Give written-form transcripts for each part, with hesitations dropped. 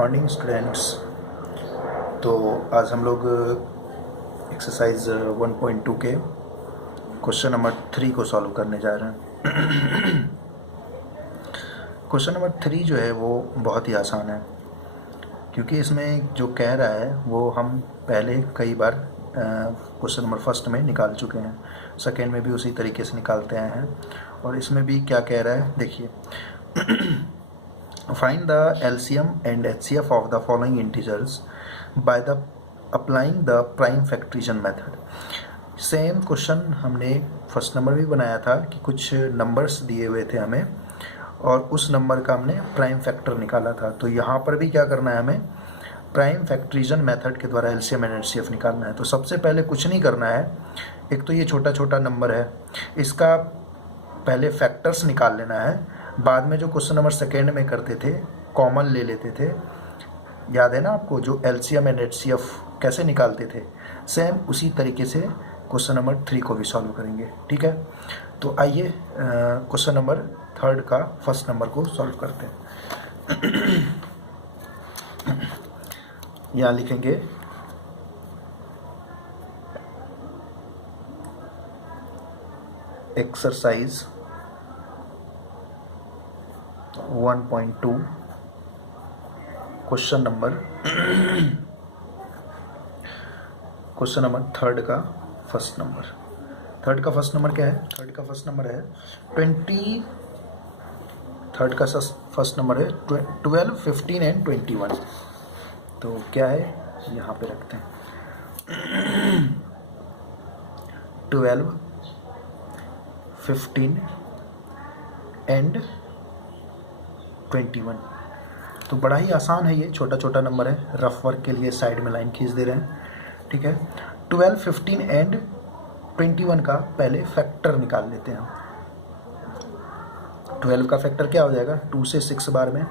Morning students. तो आज हम लोग एक्सरसाइज 1.2 के क्वेश्चन नंबर 3 को सॉल्व करने जा रहे हैं। क्वेश्चन नंबर 3 जो है वो बहुत ही आसान है, क्योंकि इसमें जो कह रहा है वो हम पहले कई बार क्वेश्चन नंबर फर्स्ट में निकाल चुके हैं, सेकेंड में भी उसी तरीके से निकालते आए हैं, और इसमें भी क्या कह रहा है देखिए। Find the LCM and HCF of the following integers by the applying the prime factorization method। Same question हमने फर्स्ट नंबर भी बनाया था कि कुछ नंबर्स दिए हुए थे हमें और उस नंबर का हमने प्राइम फैक्टर निकाला था। तो यहाँ पर भी क्या करना है, हमें प्राइम फैक्टराइजेशन मेथड के द्वारा LCM एंड HCF निकालना है। तो सबसे पहले कुछ नहीं करना है, एक तो ये छोटा छोटा नंबर है, इसका पहले फैक्टर्स निकाल लेना है। बाद में जो क्वेश्चन नंबर सेकेंड में करते थे, कॉमन ले लेते थे, याद है ना आपको, जो LCM एंड HCF कैसे निकालते थे, सेम उसी तरीके से क्वेश्चन नंबर 3 को भी सॉल्व करेंगे। ठीक है, तो आइए क्वेश्चन नंबर थर्ड का फर्स्ट नंबर को सॉल्व करते हैं। यहाँ लिखेंगे एक्सरसाइज 1.2 क्वेश्चन नंबर थर्ड का फर्स्ट नंबर। थर्ड का फर्स्ट नंबर क्या है? थर्ड का फर्स्ट नंबर है 20। थर्ड का फर्स्ट नंबर है 12, 15 एंड 21। तो क्या है, यहाँ पे रखते हैं 12, 15 एंड 21। तो बड़ा ही आसान है, ये छोटा छोटा नंबर है, रफ वर्क के लिए साइड में लाइन खींच दे रहे हैं। ठीक है, 12, 15 एंड 21 का पहले फैक्टर निकाल लेते हैं। 12 का फैक्टर क्या हो जाएगा, 2 से 6 बार में,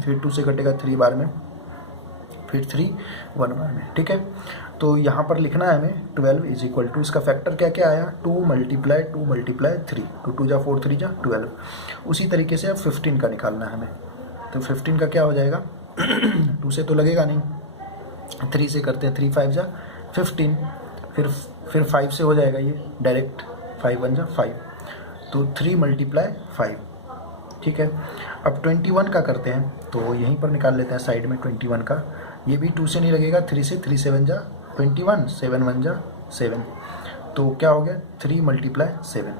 फिर 2 से कटेगा 3 बार में, फिर 3 1 बार में। ठीक है, तो यहाँ पर लिखना है हमें 12 इज इक्वल टू, इसका फैक्टर क्या क्या आया, 2 मल्टीप्लाई 3, 2 2 जा 4, 3 जा 12। उसी तरीके से अब 15 का निकालना है हमें। तो 15 का क्या हो जाएगा, 2 से तो लगेगा नहीं, 3 से करते हैं, 3 5 जा 15, फिर 5 से हो जाएगा ये डायरेक्ट, 5 1 जा 5, तो 3 मल्टीप्लाई 5। ठीक है, अब 21 का करते हैं, तो यहीं पर निकाल लेते हैं साइड में 21 का। ये भी 2 से नहीं लगेगा, 3 से, 3 7 जा 21, 7 1 जा 7, तो क्या हो गया 3 मल्टीप्लाई 7।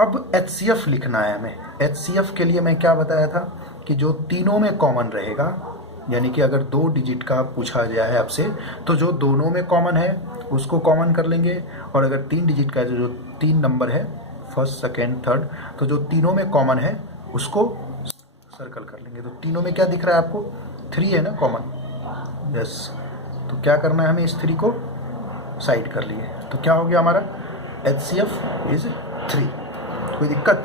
अब HCF लिखना है हमें। HCF के लिए मैं क्या बताया था कि जो तीनों में कॉमन रहेगा, यानी कि अगर 2 डिजिट का पूछा गया है आपसे, तो जो दोनों में कॉमन है उसको कॉमन कर लेंगे, और अगर 3 डिजिट का जो 3 नंबर है, फर्स्ट सेकेंड थर्ड, तो जो तीनों में कॉमन है उसको सर्कल कर लेंगे। तो तीनों में क्या दिख रहा है आपको, 3 है ना कॉमन, यस। तो क्या करना है हमें, इस 3 को साइड कर लिए, तो क्या हो गया हमारा HCF इज 3। कोई दिक्कत?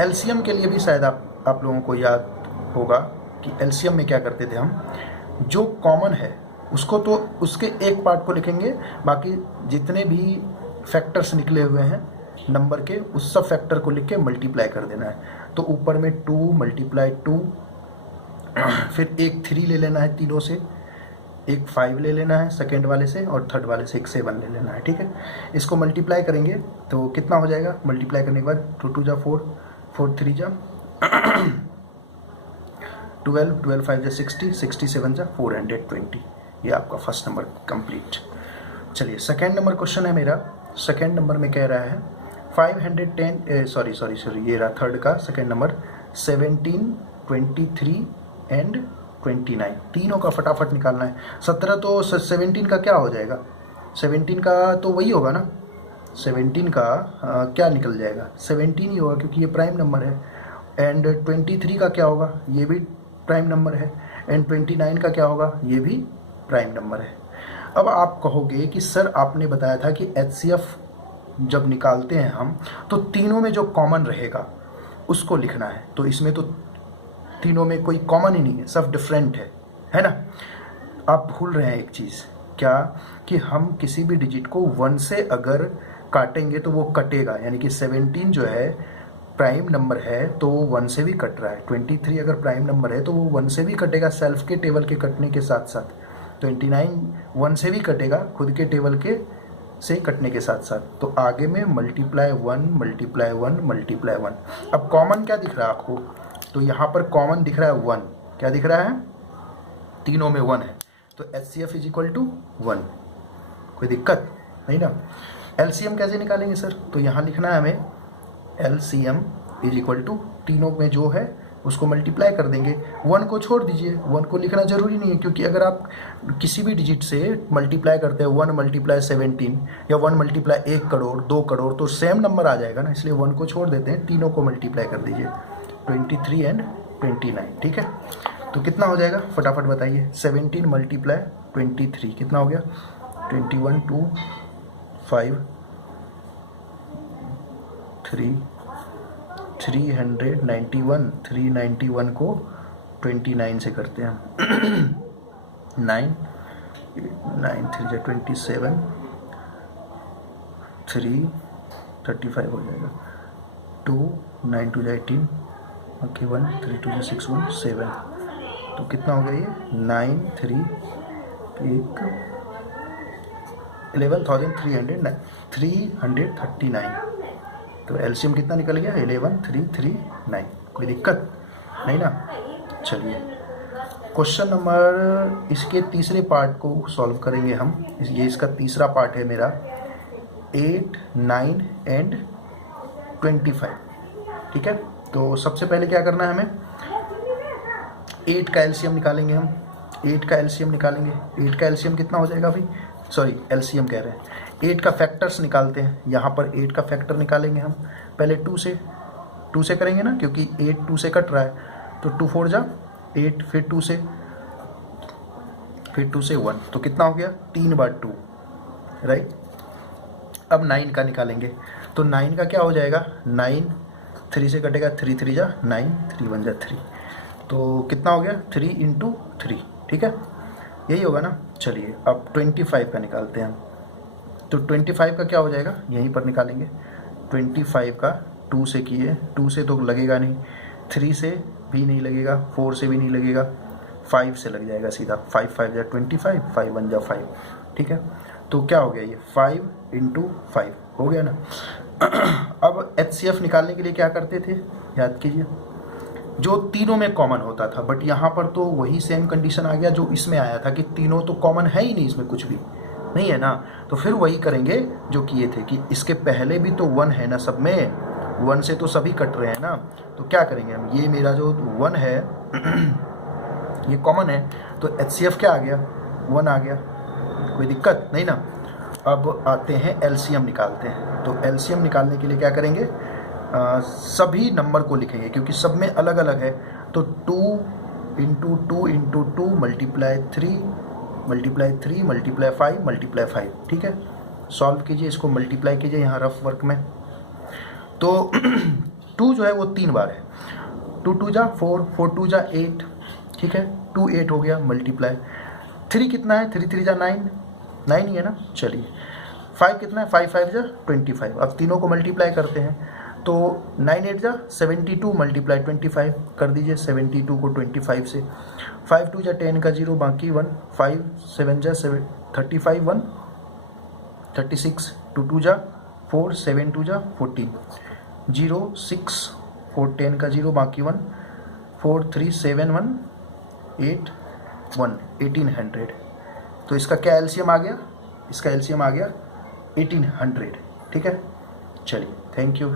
LCM के लिए भी शायद आप लोगों को याद होगा कि LCM में क्या करते थे हम, जो कॉमन है उसको तो उसके एक पार्ट को लिखेंगे, बाकी जितने भी फैक्टर्स निकले हुए हैं नंबर के, उस सब फैक्टर को लिख के मल्टीप्लाई कर देना है। तो ऊपर में 2 मल्टीप्लाई 2, फिर एक 3 ले लेना है तीनों से, एक 5 ले लेना है सेकेंड वाले से, और थर्ड वाले से एक 7 ले लेना है। ठीक है, इसको मल्टीप्लाई करेंगे तो कितना हो जाएगा, मल्टीप्लाई करने के बाद 2 2 जा 4, 4 3 जा 12, 12 5 जा 60, 67 जा 420। ये आपका फर्स्ट नंबर कंप्लीट। चलिए सेकेंड नंबर क्वेश्चन है मेरा। सेकेंड नंबर में कह रहा है 510 सॉरी ये रहा थर्ड का सेकेंड नंबर, 17, 23 एंड 29। तीनों का फटाफट निकालना है। 17 तो 17 का क्या हो जाएगा, 17 का तो वही होगा ना, 17 का क्या निकल जाएगा, 17 ही होगा क्योंकि ये प्राइम नंबर है। एंड 23 का क्या होगा, ये भी प्राइम नंबर है। एंड 29 का क्या होगा, ये भी प्राइम नंबर है। अब आप कहोगे कि सर आपने बताया था कि HCF जब निकालते हैं हम, तो तीनों में जो कॉमन रहेगा उसको लिखना है। तो इसमें तो तीनों में कोई कॉमन ही नहीं है, सब डिफरेंट है ना। आप भूल रहे हैं एक चीज़, क्या कि हम किसी भी डिजिट को 1 से अगर काटेंगे तो वो कटेगा, यानी कि 17 जो है प्राइम नंबर है तो वो 1 से भी कट रहा है। 23 अगर प्राइम नंबर है तो वो 1 से भी कटेगा सेल्फ के टेबल के कटने के साथ साथ। 29 1 से भी कटेगा खुद के टेबल के से कटने के साथ साथ। तो आगे में मल्टीप्लाई 1 मल्टीप्लाई 1 मल्टीप्लाई 1। अब कॉमन क्या दिख रहा है आपको? तो यहाँ पर कॉमन दिख रहा है 1। क्या दिख रहा है? तीनों में 1 है, तो HCF इज इक्वल टू 1। कोई दिक्कत नहीं ना? LCM कैसे निकालेंगे सर? तो यहाँ लिखना है हमें LCM इज इक्वल टू तीनों में जो है उसको मल्टीप्लाई कर देंगे। 1 को छोड़ दीजिए, 1 को लिखना जरूरी नहीं है, क्योंकि अगर आप किसी भी डिजिट से मल्टीप्लाई करते हैं 1 मल्टीप्लाई 17 या 1 मल्टीप्लाई 1 करोड़ 2 करोड़ तो सेम नंबर आ जाएगा ना, इसलिए 1 को छोड़ देते हैं, तीनों को मल्टीप्लाई कर दीजिए 23 एंड 29। ठीक है, तो कितना हो जाएगा फटाफट बताइए? 17 मल्टीप्लाई 23 कितना हो गया? 21 2 5 3 391। 391 को 29 से करते हैं हम 9 9 3 जा 27 3 35 हो जाएगा। 2 9 2 जा 18 ओके 1 3 2 जा 6 1 7। तो कितना हो गया ये? 9 3 1 11,339। तो एलसीएम कितना निकल गया? 11339। कोई दिक्कत नहीं ना? चलिए क्वेश्चन नंबर इसके तीसरे पार्ट को सॉल्व करेंगे हम। ये इसका तीसरा पार्ट है मेरा 8 9 एंड 25। ठीक है, तो सबसे पहले क्या करना है हमें? 8 का एलसीएम निकालेंगे हम। 8 का एलसीएम निकालेंगे। 8 का एलसीएम कितना हो जाएगा भाई? सॉरी एलसीएम कह रहे हैं, 8 का फैक्टर्स निकालते हैं। यहाँ पर 8 का फैक्टर निकालेंगे हम पहले 2 से करेंगे ना, क्योंकि 8 2 से कट रहा है। तो 2 4 जा 8, फिर 2 से 1, तो कितना हो गया? 3 बार 2, राइट। अब 9 का निकालेंगे, तो 9 का क्या हो जाएगा? 9 3 से कटेगा, 3 3 जा 9, 3 1 जा 3, तो कितना हो गया? 3 इंटू 3। ठीक है, यही होगा ना। चलिए अब 25 का निकालते हैं हम। तो 25 का क्या हो जाएगा? यहीं पर निकालेंगे। 25 का 2 से किए, 2 से तो लगेगा नहीं, 3 से भी नहीं लगेगा, 4 से भी नहीं लगेगा, 5 से लग जाएगा सीधा। 5 5 जा 25, 5 1 जा 5। ठीक है, तो क्या हो गया ये? 5 इंटू 5 हो गया ना। अब HCF निकालने के लिए क्या करते थे? याद कीजिए, जो तीनों में कॉमन होता था, बट यहाँ पर तो वही सेम कंडीशन आ गया जो इसमें आया था कि तीनों तो कॉमन है ही नहीं, इसमें कुछ भी नहीं है ना। तो फिर वही करेंगे जो किए थे कि इसके पहले भी तो 1 है ना, सब में 1 से तो सभी कट रहे हैं ना। तो क्या करेंगे हम? ये मेरा जो 1 है ये कॉमन है, तो HCF क्या आ गया? 1 आ गया। कोई दिक्कत नहीं ना। अब आते हैं LCM निकालते हैं। तो LCM निकालने के लिए क्या करेंगे? सभी नंबर को लिखेंगे, क्योंकि सब में अलग अलग है। तो 2 into 2 into 2 multiply 3 multiply 3 multiply 5 multiply 5। ठीक है, सॉल्व कीजिए, इसको मल्टीप्लाई कीजिए यहाँ रफ वर्क में। तो 2 जो है वो 3 बार है। 2 2 जा 4, 4 2 जा 8। ठीक है, 2 8 हो गया मल्टीप्लाई। 3 कितना है? 3 3 जा 9, 9 ही है ना। चलिए 5 कितना है? 5 5 जा 25। अब तीनों को मल्टीप्लाई करते हैं, तो 9 8 जा 72 मल्टीप्लाई 25 कर दीजिए। 72 को 25 से, 5 2 जा 10 का 0 बाकी 1, 5 7 जा 35 1 36, 2 2 जा 4 7 2 जा 14, 0 6 4 10 का 0 बाकी 1, 4 3 7 1 8 1 1800। तो इसका क्या एलसीएम आ गया? इसका एलसीएम आ गया 1800। ठीक है, चलिए थैंक यू।